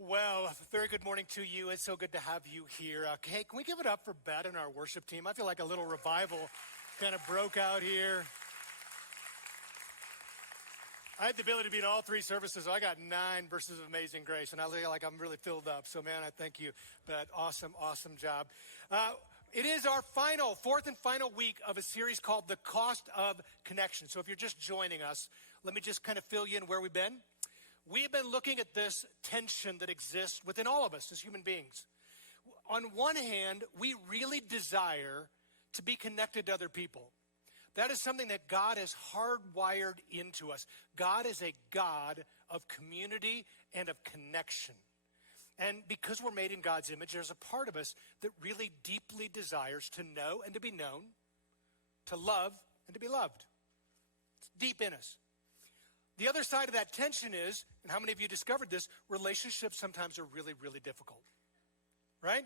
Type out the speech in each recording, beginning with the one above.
Well, very good morning to you. It's so good to have you here. Hey, can we give it up for Beth and our worship team? I feel like a little revival kind of broke out here. I had the ability to be in all three services. So I got 9 verses of Amazing Grace, and I feel like I'm really filled up. So, man, I thank you, Beth. Awesome job. It is our fourth and final week of a series called The Cost of Connection. So if you're just joining us, let me just kind of fill you in where we've been. We've been looking at this tension that exists within all of us as human beings. On one hand, we really desire to be connected to other people. That is something that God has hardwired into us. God is a God of community and of connection. And because we're made in God's image, there's a part of us that really deeply desires to know and to be known, to love and to be loved. It's deep in us. The other side of that tension is, and how many of you discovered this, relationships sometimes are really, really difficult, right?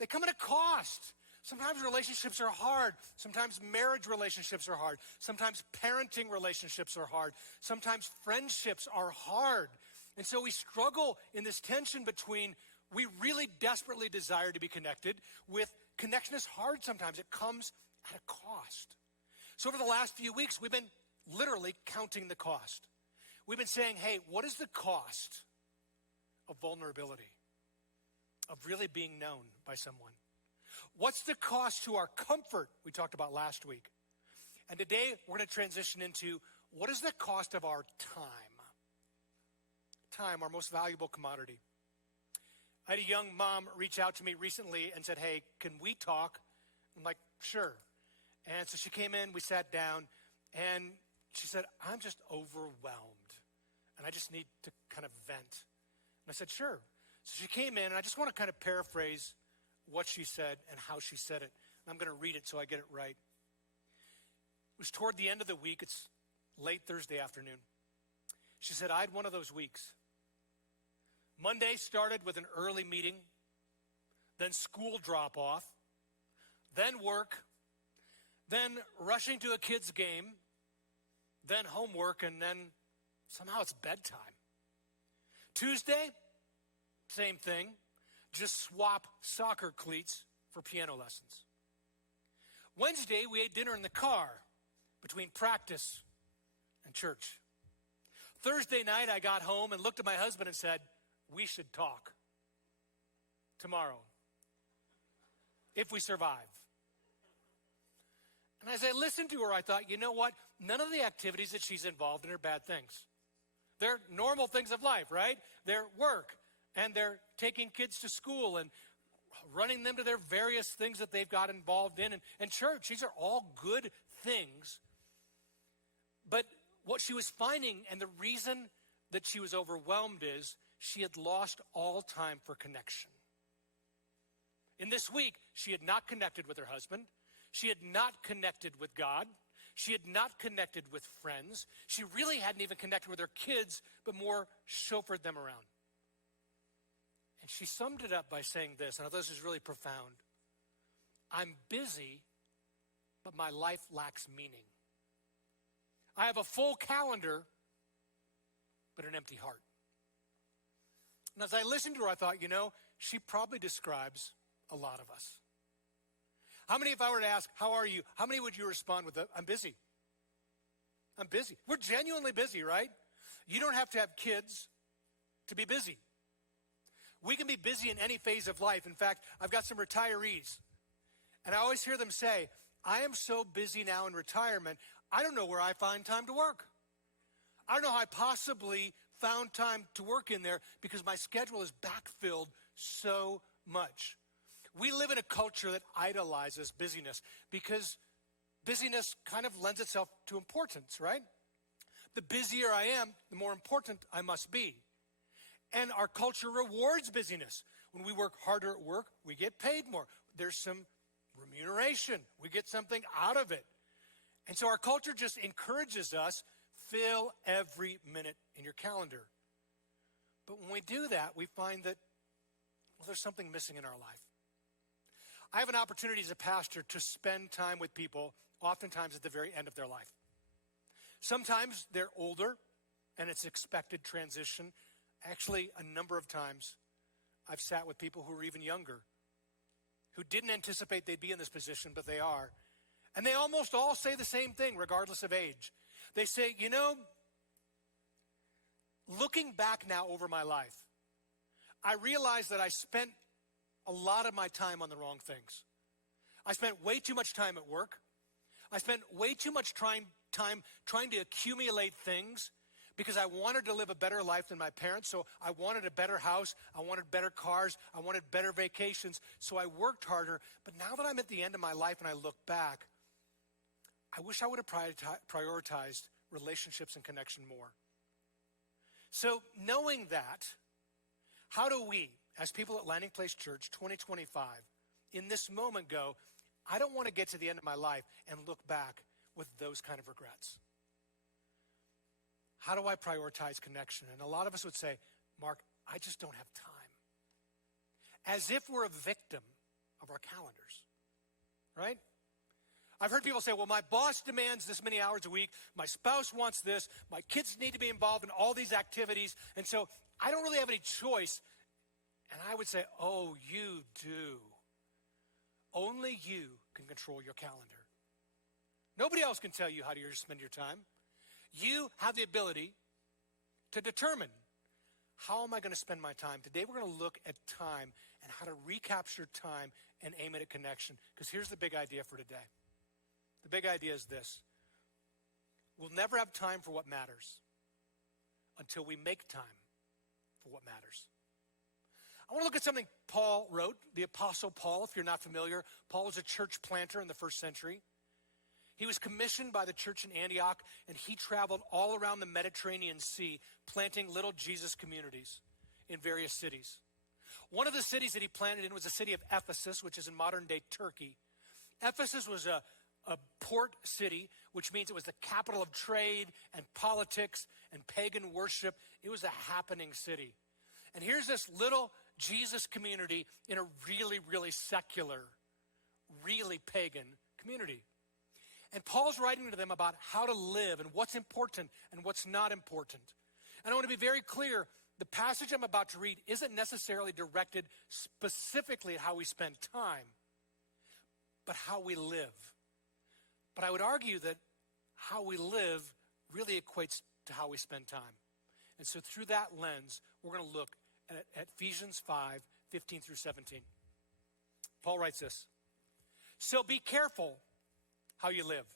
They come at a cost. Sometimes relationships are hard. Sometimes marriage relationships are hard. Sometimes parenting relationships are hard. Sometimes friendships are hard. And so we struggle in this tension between we really desperately desire to be connected with connection is hard sometimes. It comes at a cost. So over the last few weeks, we've been literally counting the cost. We've been saying, hey, what is the cost of vulnerability, of really being known by someone? What's the cost to our comfort we talked about last week? And today we're going to transition into what is the cost of our time? Time, our most valuable commodity. I had a young mom reach out to me recently and said, hey, can we talk? I'm like, sure. And so she came in, we sat down, and she said, I'm just overwhelmed, and I just need to kind of vent. And I said, sure. So she came in, and I just want to kind of paraphrase what she said and how she said it. And I'm going to read it so I get it right. It was toward the end of the week. It's late Thursday afternoon. She said, I had one of those weeks. Monday started with an early meeting, then school drop-off, then work, then rushing to a kid's game, then homework, and then somehow it's bedtime. Tuesday, same thing. Just swap soccer cleats for piano lessons. Wednesday, we ate dinner in the car between practice and church. Thursday night, I got home and looked at my husband and said, we should talk tomorrow if we survive. And as I listened to her, I thought, you know what? None of the activities that she's involved in are bad things. They're normal things of life, right? They're work, and they're taking kids to school and running them to their various things that they've got involved in, and church. These are all good things. But what she was finding, and the reason that she was overwhelmed is she had lost all time for connection. In this week, she had not connected with her husband. She had not connected with God. She had not connected with friends. She really hadn't even connected with her kids, but more chauffeured them around. And she summed it up by saying this, and I thought this is really profound. I'm busy, but my life lacks meaning. I have a full calendar, but an empty heart. And as I listened to her, I thought, she probably describes a lot of us. How many, if I were to ask, how are you? How many would you respond with, I'm busy? I'm busy. We're genuinely busy, right? You don't have to have kids to be busy. We can be busy in any phase of life. In fact, I've got some retirees, and I always hear them say, I am so busy now in retirement, I don't know where I find time to work. I don't know how I possibly found time to work in there because my schedule is backfilled so much. We live in a culture that idolizes busyness because busyness kind of lends itself to importance, right? The busier I am, the more important I must be. And our culture rewards busyness. When we work harder at work, we get paid more. There's some remuneration. We get something out of it. And so our culture just encourages us, fill every minute in your calendar. But when we do that, we find that, there's something missing in our life. I have an opportunity as a pastor to spend time with people, oftentimes at the very end of their life. Sometimes they're older, and it's expected transition. Actually, a number of times, I've sat with people who are even younger, who didn't anticipate they'd be in this position, but they are. And they almost all say the same thing, regardless of age. They say, looking back now over my life, I realize that I spent a lot of my time on the wrong things. I spent way too much time at work. I spent way too much time trying to accumulate things because I wanted to live a better life than my parents. So I wanted a better house. I wanted better cars. I wanted better vacations. So I worked harder. But now that I'm at the end of my life and I look back, I wish I would have prioritized relationships and connection more. So knowing that, how do we, as people at Landing Place Church 2025, in this moment go, I don't want to get to the end of my life and look back with those kind of regrets? How do I prioritize connection? And a lot of us would say, Mark, I just don't have time. As if we're a victim of our calendars, right? I've heard people say, well, my boss demands this many hours a week. My spouse wants this. My kids need to be involved in all these activities. And so I don't really have any choice. And I would say, oh, you do. Only you can control your calendar. Nobody else can tell you how to spend your time. You have the ability to determine, how am I going to spend my time? Today we're going to look at time and how to recapture time and aim it at connection. Because here's the big idea for today. The big idea is this. We'll never have time for what matters until we make time for what matters. I want to look at something Paul wrote, the Apostle Paul. If you're not familiar, Paul was a church planter in the first century. He was commissioned by the church in Antioch, and he traveled all around the Mediterranean Sea, planting little Jesus communities in various cities. One of the cities that he planted in was the city of Ephesus, which is in modern-day Turkey. Ephesus was a port city, which means it was the capital of trade and politics and pagan worship. It was a happening city. And here's this little Jesus community in a really, really secular, really pagan community. And Paul's writing to them about how to live and what's important and what's not important. And I want to be very clear, the passage I'm about to read isn't necessarily directed specifically at how we spend time, but how we live. But I would argue that how we live really equates to how we spend time. And so through that lens, we're going to look at Ephesians 5, 15 through 17. Paul writes this. So be careful how you live.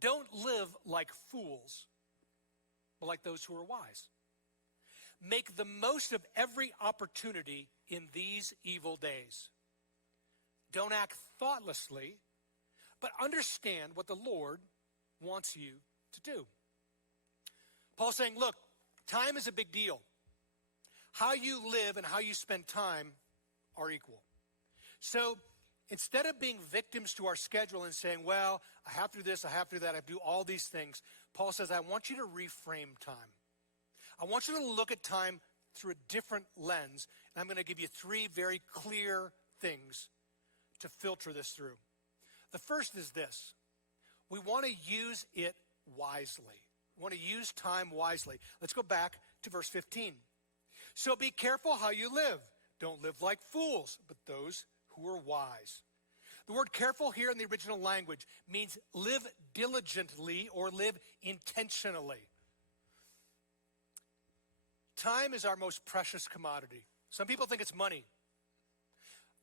Don't live like fools, but like those who are wise. Make the most of every opportunity in these evil days. Don't act thoughtlessly, but understand what the Lord wants you to do. Paul's saying, look, time is a big deal. How you live and how you spend time are equal. So instead of being victims to our schedule and saying, well, I have to do this, I have to do that, I have to do all these things, Paul says, I want you to reframe time. I want you to look at time through a different lens. And I'm going to give you 3 very clear things to filter this through. The first is this. We want to use it wisely. We want to use time wisely. Let's go back to verse 15. So be careful how you live. Don't live like fools, but those who are wise. The word careful here in the original language means live diligently or live intentionally. Time is our most precious commodity. Some people think it's money.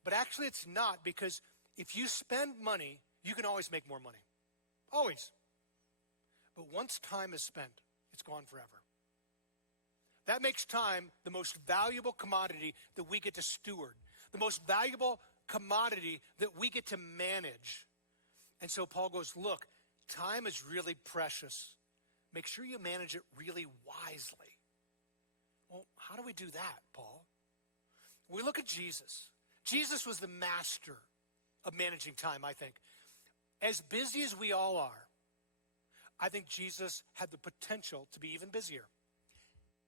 But actually it's not, because if you spend money, you can always make more money. Always. But once time is spent, it's gone forever. That makes time the most valuable commodity that we get to steward. The most valuable commodity that we get to manage. And so Paul goes, look, time is really precious. Make sure you manage it really wisely. Well, how do we do that, Paul? We look at Jesus. Jesus was the master of managing time, I think. As busy as we all are, I think Jesus had the potential to be even busier.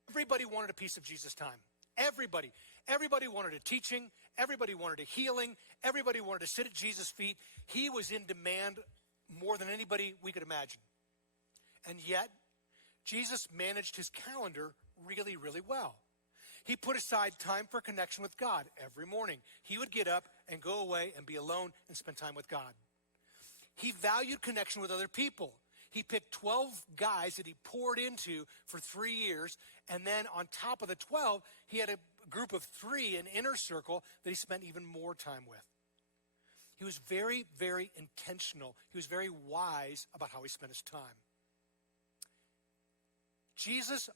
Everybody wanted a piece of Jesus' time. Everybody. Everybody wanted a teaching. Everybody wanted a healing. Everybody wanted to sit at Jesus' feet. He was in demand more than anybody we could imagine. And yet, Jesus managed his calendar really, really well. He put aside time for connection with God every morning. He would get up and go away and be alone and spend time with God. He valued connection with other people. He picked 12 guys that he poured into for 3 years, and then on top of the 12, he had a group of 3, an inner circle, that he spent even more time with. He was very, very intentional. He was very wise about how he spent his time. Jesus,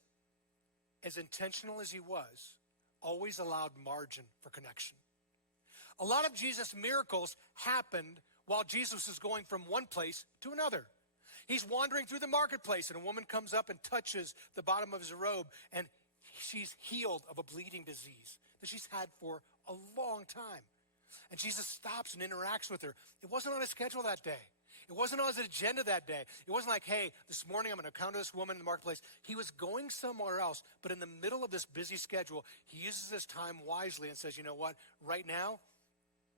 as intentional as he was, always allowed margin for connection. A lot of Jesus' miracles happened while Jesus was going from one place to another. He's wandering through the marketplace, and a woman comes up and touches the bottom of his robe, and she's healed of a bleeding disease that she's had for a long time. And Jesus stops and interacts with her. It wasn't on his schedule that day. It wasn't on his agenda that day. It wasn't like, hey, this morning I'm going to encounter this woman in the marketplace. He was going somewhere else, but in the middle of this busy schedule, he uses his time wisely and says, you know what, right now,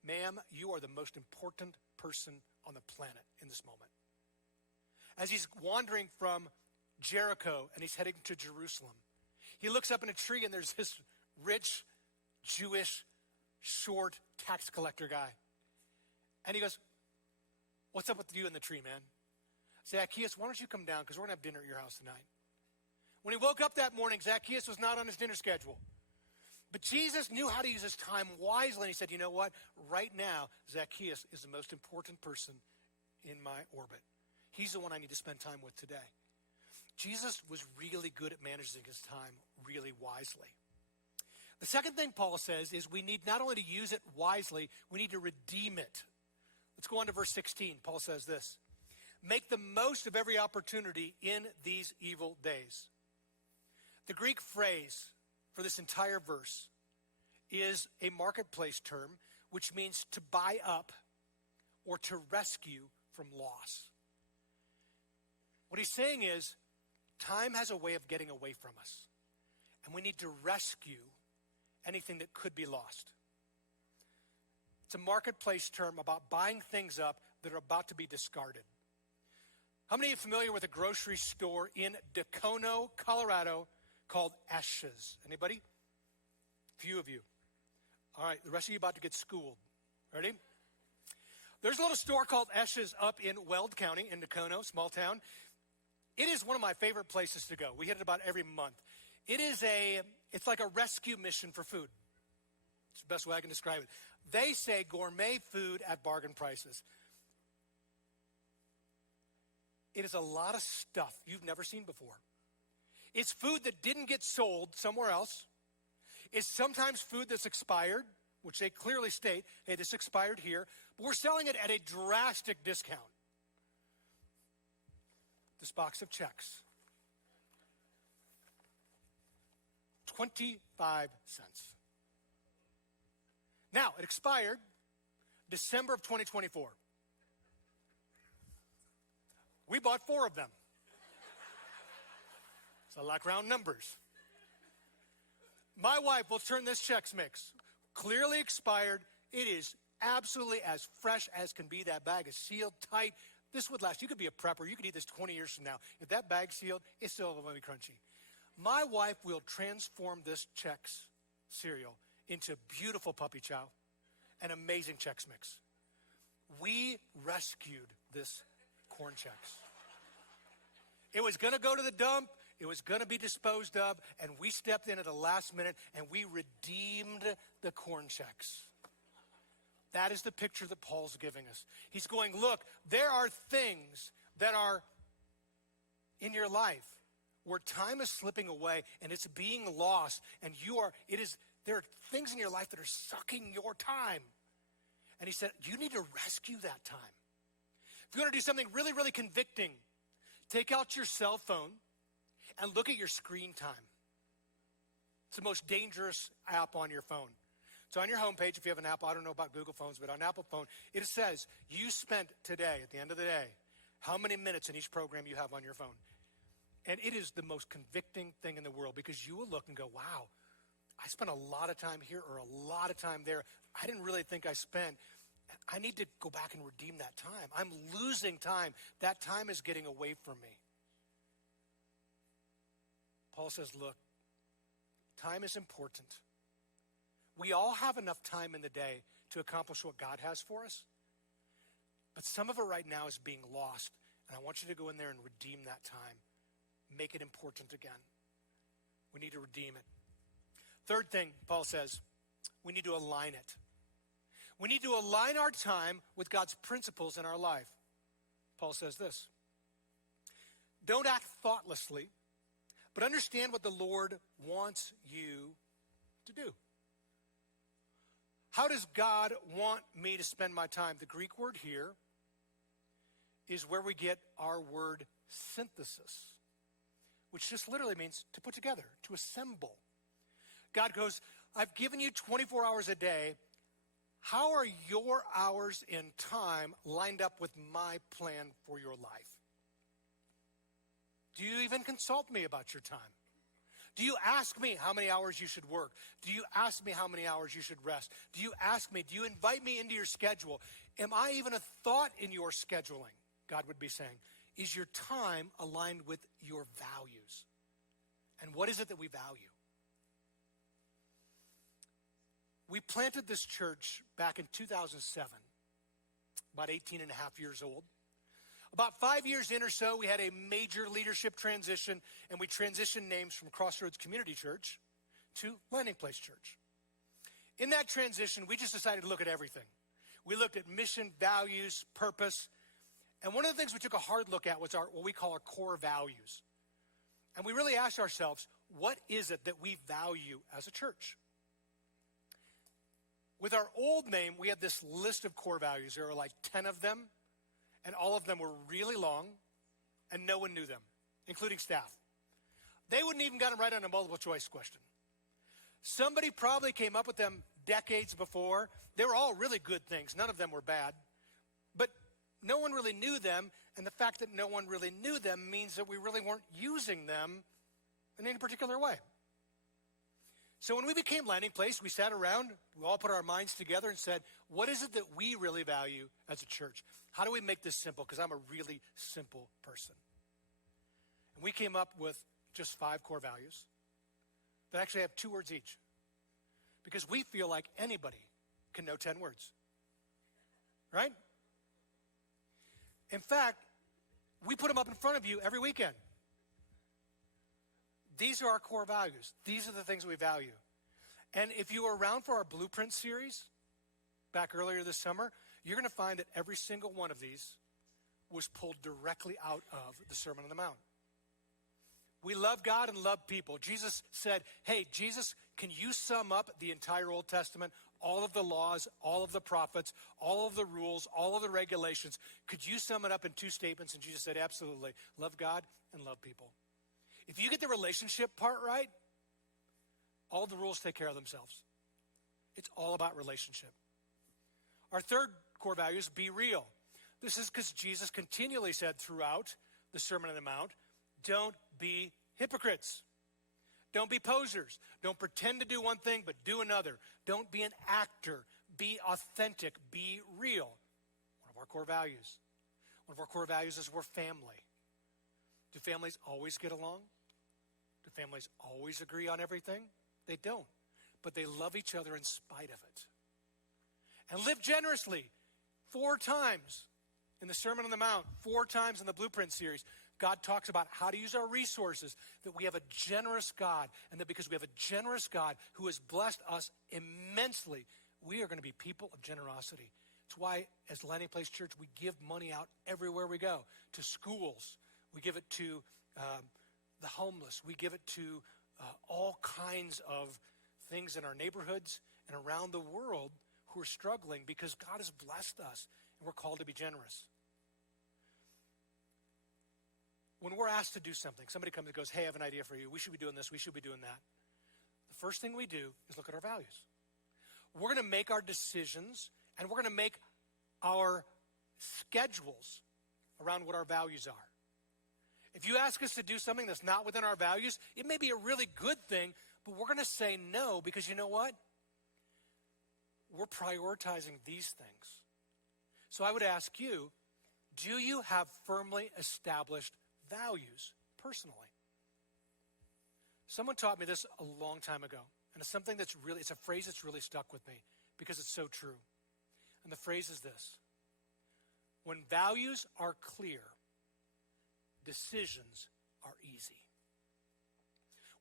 ma'am, you are the most important person on the planet in this moment. As he's wandering from Jericho and he's heading to Jerusalem, he looks up in a tree and there's this rich, Jewish, short tax collector guy. And he goes, what's up with you in the tree, man? Zacchaeus, why don't you come down because we're going to have dinner at your house tonight. When he woke up that morning, Zacchaeus was not on his dinner schedule. But Jesus knew how to use his time wisely. And he said, you know what? Right now, Zacchaeus is the most important person in my orbit. He's the one I need to spend time with today. Jesus was really good at managing his time really wisely. The second thing Paul says is we need not only to use it wisely, we need to redeem it. Let's go on to verse 16. Paul says this: make the most of every opportunity in these evil days. The Greek phrase for this entire verse is a marketplace term, which means to buy up or to rescue from loss. What he's saying is, time has a way of getting away from us, and we need to rescue anything that could be lost. It's a marketplace term about buying things up that are about to be discarded. How many are familiar with a grocery store in Dacono, Colorado called Esch's? Anybody? Few of you. All right, the rest of you about to get schooled. Ready? There's a little store called Esch's up in Weld County in Dacono, small town. It is one of my favorite places to go. We hit it about every month. It's like a rescue mission for food. It's the best way I can describe it. They say gourmet food at bargain prices. It is a lot of stuff you've never seen before. It's food that didn't get sold somewhere else. It's sometimes food that's expired, which they clearly state, hey, this expired here. But we're selling it at a drastic discount. This box of checks. 25 cents. Now, it expired December of 2024. We bought 4 of them. So I like round numbers. My wife will turn this Chex Mix. Clearly expired. It is absolutely as fresh as can be. That bag is sealed tight. This would last. You could be a prepper. You could eat this 20 years from now. If that bag's sealed, it's still going to be crunchy. My wife will transform this Chex cereal into beautiful puppy chow and amazing Chex Mix. We rescued this Corn Chex. It was going to go to the dump. It was going to be disposed of. And we stepped in at the last minute and we redeemed the Corn Chex. That is the picture that Paul's giving us. He's going, look, there are things that are in your life where time is slipping away and it's being lost, and there are things in your life that are sucking your time. And he said, you need to rescue that time. If you want to do something really, really convicting, take out your cell phone and look at your screen time. It's the most dangerous app on your phone. So on your homepage, if you have an Apple, I don't know about Google phones, but on Apple phone, it says you spent today, at the end of the day, how many minutes in each program you have on your phone. And it is the most convicting thing in the world, because you will look and go, wow, I spent a lot of time here or a lot of time there. I didn't really think I spent. I need to go back and redeem that time. I'm losing time. That time is getting away from me. Paul says, look, time is important. We all have enough time in the day to accomplish what God has for us. But some of it right now is being lost. And I want you to go in there and redeem that time. Make it important again. We need to redeem it. Third thing, Paul says, we need to align it. We need to align our time with God's principles in our life. Paul says this: don't act thoughtlessly, but understand what the Lord wants you to do. How does God want me to spend my time? The Greek word here is where we get our word synthesis, which just literally means to put together, to assemble. God goes, I've given you 24 hours a day. How are your hours in time lined up with my plan for your life? Do you even consult me about your time? Do you ask me how many hours you should work? Do you ask me how many hours you should rest? Do you invite me into your schedule? Am I even a thought in your scheduling? God would be saying, is your time aligned with your values? And what is it that we value? We planted this church back in 2007, about 18 and a half years old. About 5 years in or so, we had a major leadership transition, and we transitioned names from Crossroads Community Church to Landing Place Church. In that transition, we just decided to look at everything. We looked at mission, values, purpose, and one of the things we took a hard look at was what we call our core values. And we really asked ourselves, what is it that we value as a church? With our old name, we had this list of core values. There were like 10 of them, and all of them were really long, and no one knew them, including staff. They wouldn't even got them right on a multiple choice question. Somebody probably came up with them decades before. They were all really good things. None of them were bad. But no one really knew them, and the fact that no one really knew them means that we really weren't using them in any particular way. So when we became Landing Place, we sat around, we all put our minds together and said, what is it that we really value as a church? How do we make this simple? Because I'm a really simple person. And we came up with just 5 core values that actually have 2 words each. Because we feel like anybody can know 10 words. Right? In fact, we put them up in front of you every weekend. These are our core values. These are the things we value. And if you were around for our Blueprint series back earlier this summer, you're going to find that every single one of these was pulled directly out of the Sermon on the Mount. We love God and love people. Jesus said, hey, Jesus, can you sum up the entire Old Testament, all of the laws, all of the prophets, all of the rules, all of the regulations? Could you sum it up in 2 statements? And Jesus said, absolutely. Love God and love people. If you get the relationship part right, all the rules take care of themselves. It's all about relationship. Our third core value is be real. This is because Jesus continually said throughout the Sermon on the Mount, don't be hypocrites. Don't be posers. Don't pretend to do one thing but do another. Don't be an actor. Be authentic. Be real. One of our core values. One of our core values is we're family. Do families always get along? Do families always agree on everything? They don't. But they love each other in spite of it. And live generously. 4 times in the Sermon on the Mount, 4 times in the Blueprint series, God talks about how to use our resources, that we have a generous God, and that because we have a generous God who has blessed us immensely, we are going to be people of generosity. It's why, as Landing Place Church, we give money out everywhere we go, to schools. We give it to the homeless. We give it to all kinds of things in our neighborhoods and around the world who are struggling because God has blessed us, and we're called to be generous. When we're asked to do something, somebody comes and goes, hey, I have an idea for you. We should be doing this. We should be doing that. The first thing we do is look at our values. We're going to make our decisions, and we're going to make our schedules around what our values are. If you ask us to do something that's not within our values, it may be a really good thing, but we're going to say no because you know what? We're prioritizing these things. So I would ask you, do you have firmly established values personally? Someone taught me this a long time ago, and it's something that's really, it's a phrase that's really stuck with me because it's so true. And the phrase is this: when values are clear, decisions are easy.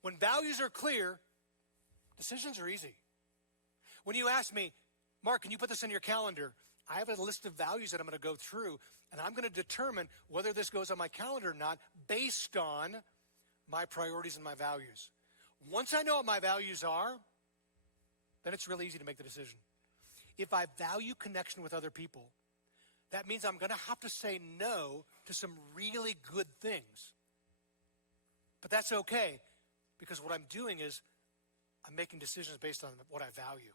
When values are clear, decisions are easy. When you ask me, Mark, can you put this in your calendar? I have a list of values that I'm going to go through, and I'm going to determine whether this goes on my calendar or not based on my priorities and my values. Once I know what my values are, then it's really easy to make the decision. If I value connection with other people, that means I'm going to have to say no to some really good things. But that's okay, because what I'm doing is I'm making decisions based on what I value.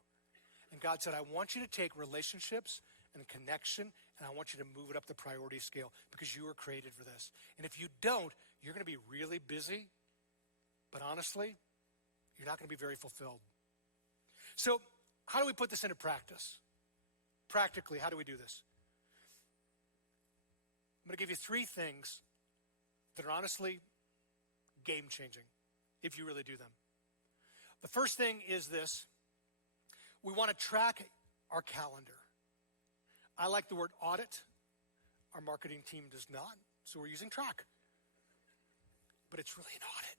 And God said, I want you to take relationships and connection, and I want you to move it up the priority scale because you were created for this. And if you don't, you're going to be really busy, but honestly, you're not going to be very fulfilled. So how do we put this into practice? Practically, how do we do this? I'm going to give you 3 things that are honestly game-changing if you really do them. The first thing is this: we want to track our calendar. I like the word audit. Our marketing team does not, so we're using track. But it's really an audit.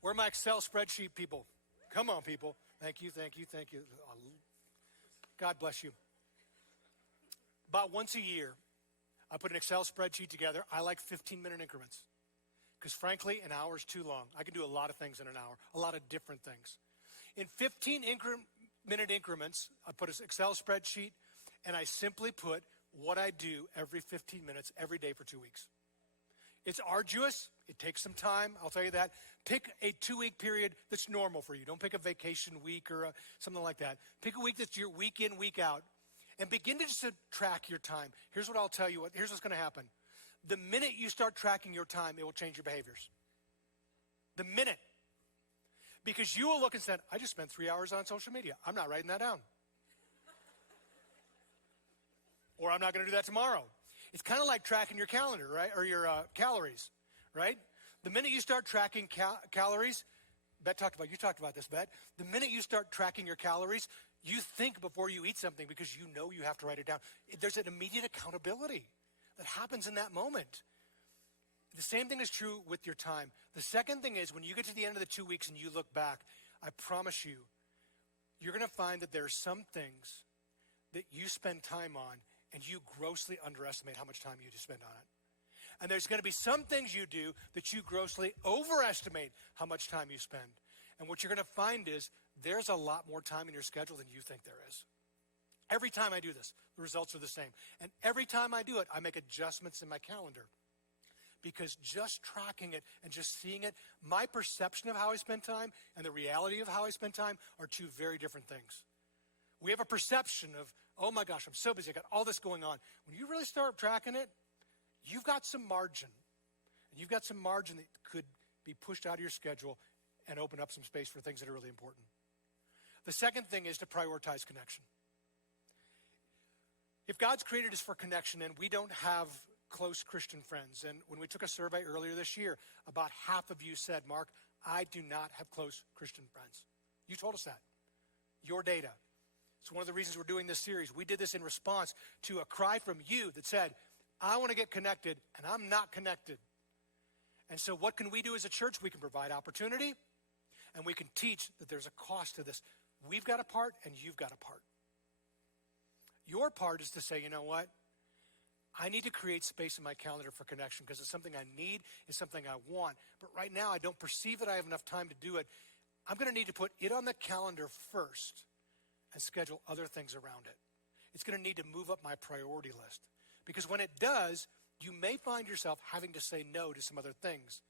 Where are my Excel spreadsheet people? Come on, people. Thank you, thank you, thank you. God bless you. About once a year, I put an Excel spreadsheet together. I like 15-minute increments because, frankly, an hour is too long. I can do a lot of things in an hour, a lot of different things. In 15-minute increments, I put an Excel spreadsheet, and I simply put what I do every 15 minutes, every day for 2 weeks. It's arduous. It takes some time. I'll tell you that. Pick a 2-week period that's normal for you. Don't pick a vacation week or something like that. Pick a week that's your week in, week out, and begin to just track your time. Here's what I'll tell you. Here's what's going to happen. The minute you start tracking your time, it will change your behaviors. The minute. Because you will look and say, I just spent 3 hours on social media. I'm not writing that down. Or I'm not going to do that tomorrow. It's kind of like tracking your calendar, right? Or your calories, right? The minute you start tracking calories, you talked about this, Bet. The minute you start tracking your calories, you think before you eat something because you know you have to write it down. There's an immediate accountability that happens in that moment. The same thing is true with your time. The second thing is when you get to the end of the 2 weeks and you look back, I promise you, you're going to find that there are some things that you spend time on and you grossly underestimate how much time you just spend on it. And there's going to be some things you do that you grossly overestimate how much time you spend. And what you're going to find is there's a lot more time in your schedule than you think there is. Every time I do this, the results are the same. And every time I do it, I make adjustments in my calendar. Because just tracking it and just seeing it, my perception of how I spend time and the reality of how I spend time are 2 very different things. We have a perception of, oh my gosh, I'm so busy, I got all this going on. When you really start tracking it, you've got some margin. And you've got some margin that could be pushed out of your schedule and open up some space for things that are really important. The second thing is to prioritize connection. If God's created us for connection and we don't have close Christian friends, and when we took a survey earlier this year, about half of you said, Mark, I do not have close Christian friends. You told us that. Your data. It's one of the reasons we're doing this series. We did this in response to a cry from you that said, I want to get connected, and I'm not connected. And so what can we do as a church? We can provide opportunity, and we can teach that there's a cost to this. We've got a part, and you've got a part. Your part is to say, you know what? I need to create space in my calendar for connection because it's something I need, it's something I want. But right now, I don't perceive that I have enough time to do it. I'm going to need to put it on the calendar first and schedule other things around it. It's going to need to move up my priority list. Because when it does, you may find yourself having to say no to some other things.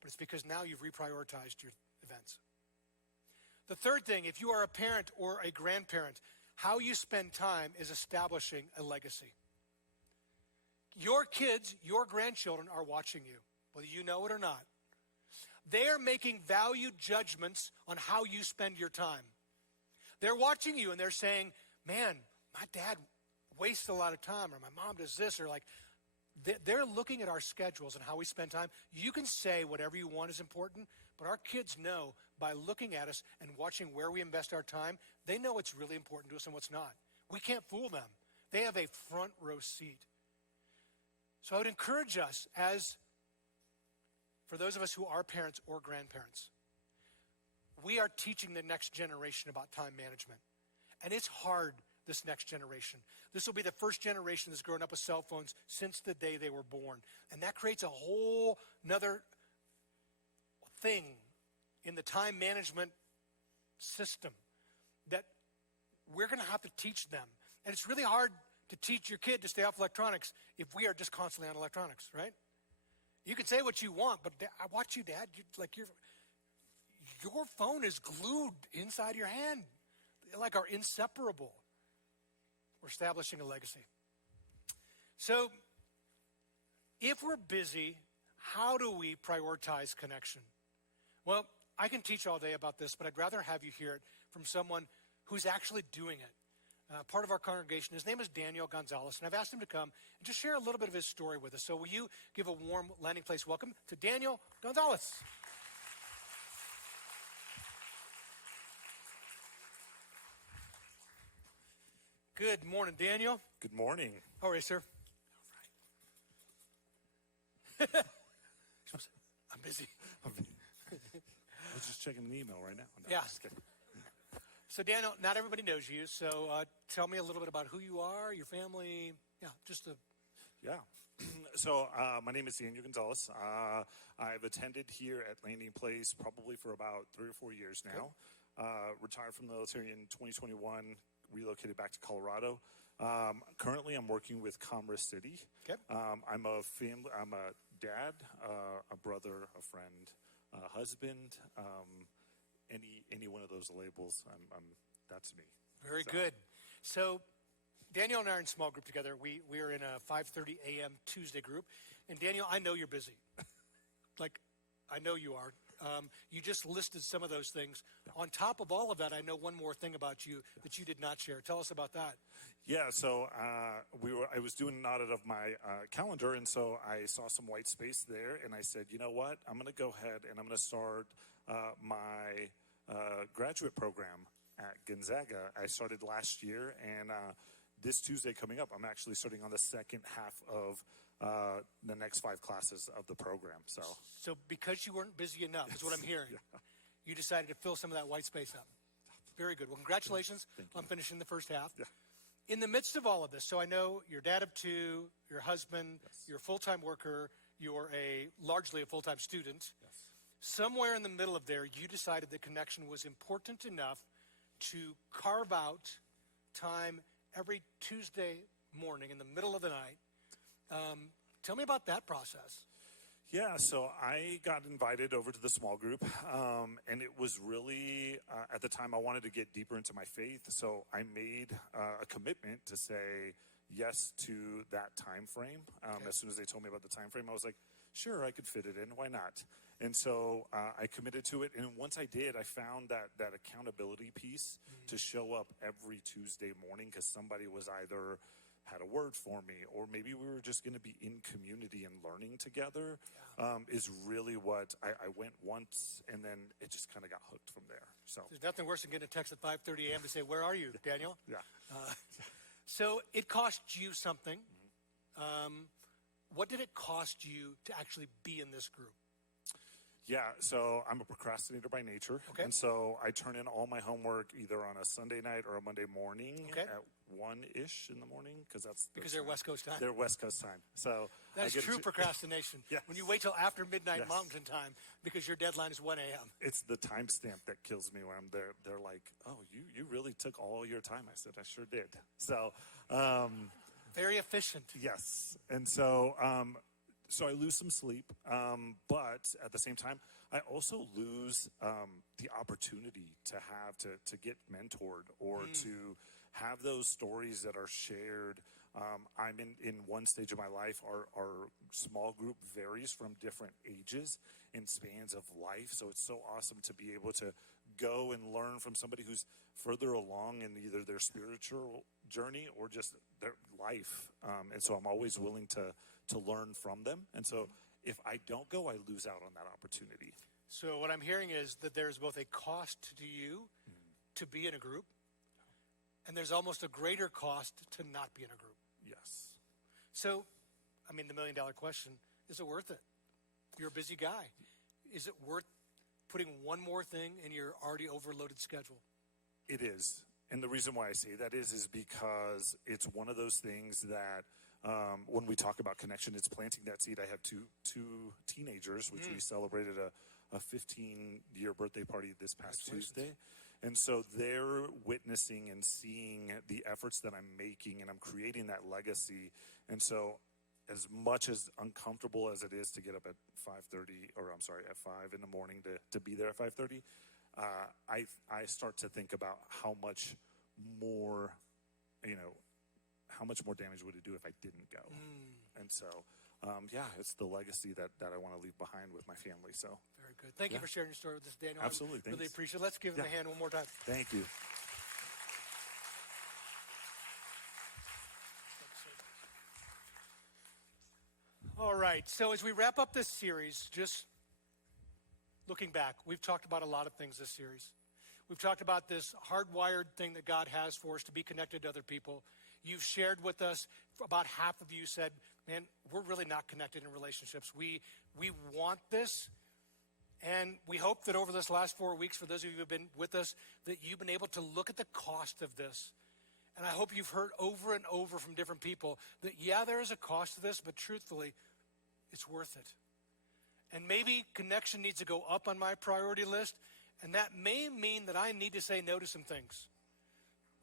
But it's because now you've reprioritized your events. The third thing, if you are a parent or a grandparent, how you spend time is establishing a legacy. Your kids, your grandchildren are watching you, whether you know it or not. They're making valued judgments on how you spend your time. They're watching you and they're saying, man, my dad wastes a lot of time, or my mom does this, or like, they're looking at our schedules and how we spend time. You can say whatever you want is important, but our kids know by looking at us and watching where we invest our time, they know what's really important to us and what's not. We can't fool them. They have a front row seat. So I would encourage us, as for those of us who are parents or grandparents, we are teaching the next generation about time management. And it's hard, this next generation. This will be the first generation that's grown up with cell phones since the day they were born. And that creates a whole nother thing in the time management system that we're going to have to teach them. And it's really hard to teach your kid to stay off electronics if we are just constantly on electronics, right? You can say what you want, but I watch you, Dad. Your phone is glued inside your hand. They are inseparable. We're establishing a legacy. So, if we're busy, how do we prioritize connection? Well, I can teach all day about this, but I'd rather have you hear it from someone who's actually doing it. Part of our congregation, his name is Daniel Gonzalez, and I've asked him to come and just share a little bit of his story with us. So will you give a warm landing place welcome to Daniel Gonzalez? Good morning, Daniel. Good morning. How are you, sir? All right. I'm busy. I was just checking an email right now. No, Yeah. Just kidding. So, Daniel, not everybody knows you, so tell me a little bit about who you are, your family. Yeah, just a... Yeah. So my name is Daniel Gonzalez. I've attended here at Landing Place probably for about 3 or 4 years now. Retired from the military in 2021, relocated back to Colorado. Currently, I'm working with Commerce City. Okay. I'm a dad, a brother, a friend, a husband. Any one of those labels, that's me. Very good. So, Daniel and I are in small group together. We are in a 5:30 a.m. Tuesday group. And Daniel, I know you're busy. I know you are. You just listed some of those things. On top of all of that, I know one more thing about you that you did not share. Tell us about that. Yeah, so I was doing an audit of my calendar, and so I saw some white space there, and I said, you know what? I'm going to go ahead and I'm going to start my graduate program at Gonzaga. I started last year, and this Tuesday coming up, I'm actually starting on the second half of the next 5 classes of the program. So because you weren't busy enough, is what I'm hearing. Yeah. You decided to fill some of that white space up. Very good. Well, congratulations on finishing the first half. Yeah. In the midst of all of this, so I know you're dad of 2, your husband, you're a full-time worker, you're largely a full-time student. Yes. Somewhere in the middle of there, you decided that connection was important enough to carve out time every Tuesday morning in the middle of the night. Tell me about that process. Yeah, so I got invited over to the small group, and it was really, at the time, I wanted to get deeper into my faith, so I made a commitment to say yes to that time frame. As soon as they told me about the time frame, I was like, sure, I could fit it in, why not? And so I committed to it, and once I did, I found that accountability piece to show up every Tuesday morning because somebody was either had a word for me, or maybe we were just going to be in community and learning together, is really what I went once, and then it just kind of got hooked from there. So there's nothing worse than getting a text at 5:30 a.m. to say, where are you, Daniel? Yeah. So it cost you something. What did it cost you to actually be in this group? Yeah, so I'm a procrastinator by nature. Okay. And so I turn in all my homework either on a Sunday night or a Monday morning at 1-ish in the morning because they're West Coast time. They're West Coast time. So that's true procrastination. Yes. When you wait till after midnight Yes. Mountain Time because your deadline is 1 a.m. It's the timestamp that kills me when I'm there. They're like, oh, you really took all your time. I said, I sure did. So very efficient. Yes. And so I lose some sleep, but at the same time, I also lose the opportunity to get mentored or to have those stories that are shared. I'm in one stage of my life. Our small group varies from different ages and spans of life, so it's so awesome to be able to go and learn from somebody who's further along in either their spiritual journey or just their life. And so I'm always willing to learn from them. And so if I don't go, I lose out on that opportunity. So what I'm hearing is that there's both a cost to you to be in a group, and there's almost a greater cost to not be in a group. Yes. So, I mean, the $1 million question, is it worth it? You're a busy guy. Is it worth putting one more thing in your already overloaded schedule? It is. And the reason why I say that is because it's one of those things that when we talk about connection, it's planting that seed. I have two teenagers, which we celebrated a 15-year birthday party this past Tuesday. And so they're witnessing and seeing the efforts that I'm making, and I'm creating that legacy. And so as much as uncomfortable as it is to get up at 5 in the morning to be there at 5:30, I start to think about how much more, how much more damage would it do if I didn't go? And so, it's the legacy that I want to leave behind with my family. So very good. Thank you for sharing your story with us, Daniel. Absolutely. I really appreciate it. Let's give him a hand one more time. Thank you. All right. So as we wrap up this series, just looking back, we've talked about a lot of things this series. We've talked about this hardwired thing that God has for us to be connected to other people. You've shared with us, about half of you said, man, we're really not connected in relationships. We want this. And we hope that over this last 4 weeks, for those of you who have been with us, that you've been able to look at the cost of this. And I hope you've heard over and over from different people that, there is a cost to this, but truthfully, it's worth it. And maybe connection needs to go up on my priority list, and that may mean that I need to say no to some things.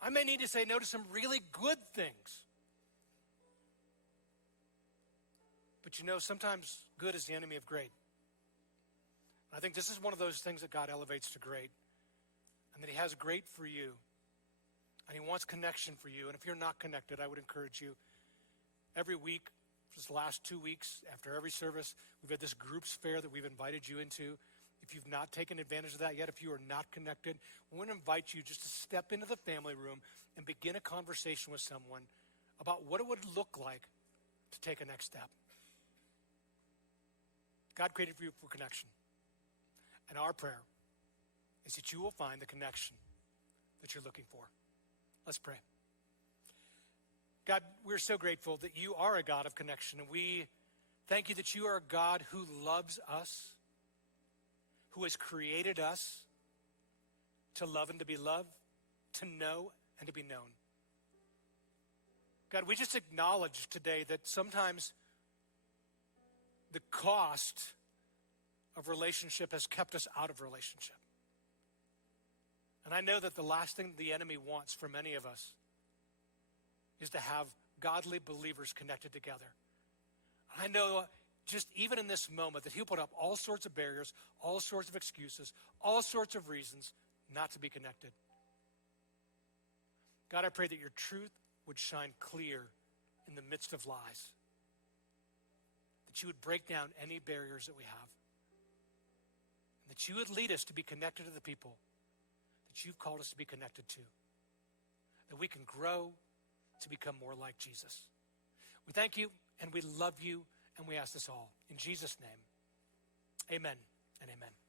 I may need to say no to some really good things. But sometimes good is the enemy of great. I think this is one of those things that God elevates to great, and that he has great for you, and he wants connection for you. And if you're not connected, I would encourage you, every week, this last 2 weeks, after every service, we've had this groups fair that we've invited you into. If you've not taken advantage of that yet, if you are not connected, we want to invite you just to step into the family room and begin a conversation with someone about what it would look like to take a next step. God created you for connection. And our prayer is that you will find the connection that you're looking for. Let's pray. God, we're so grateful that you are a God of connection, and we thank you that you are a God who loves us, who has created us to love and to be loved, to know and to be known. God, we just acknowledge today that sometimes the cost of relationship has kept us out of relationship. And I know that the last thing the enemy wants for many of us is to have godly believers connected together. I know just even in this moment that he'll put up all sorts of barriers, all sorts of excuses, all sorts of reasons not to be connected. God, I pray that your truth would shine clear in the midst of lies, that you would break down any barriers that we have, and that you would lead us to be connected to the people that you've called us to be connected to, that we can grow to become more like Jesus. We thank you and we love you, and we ask this all in Jesus' name. Amen and amen.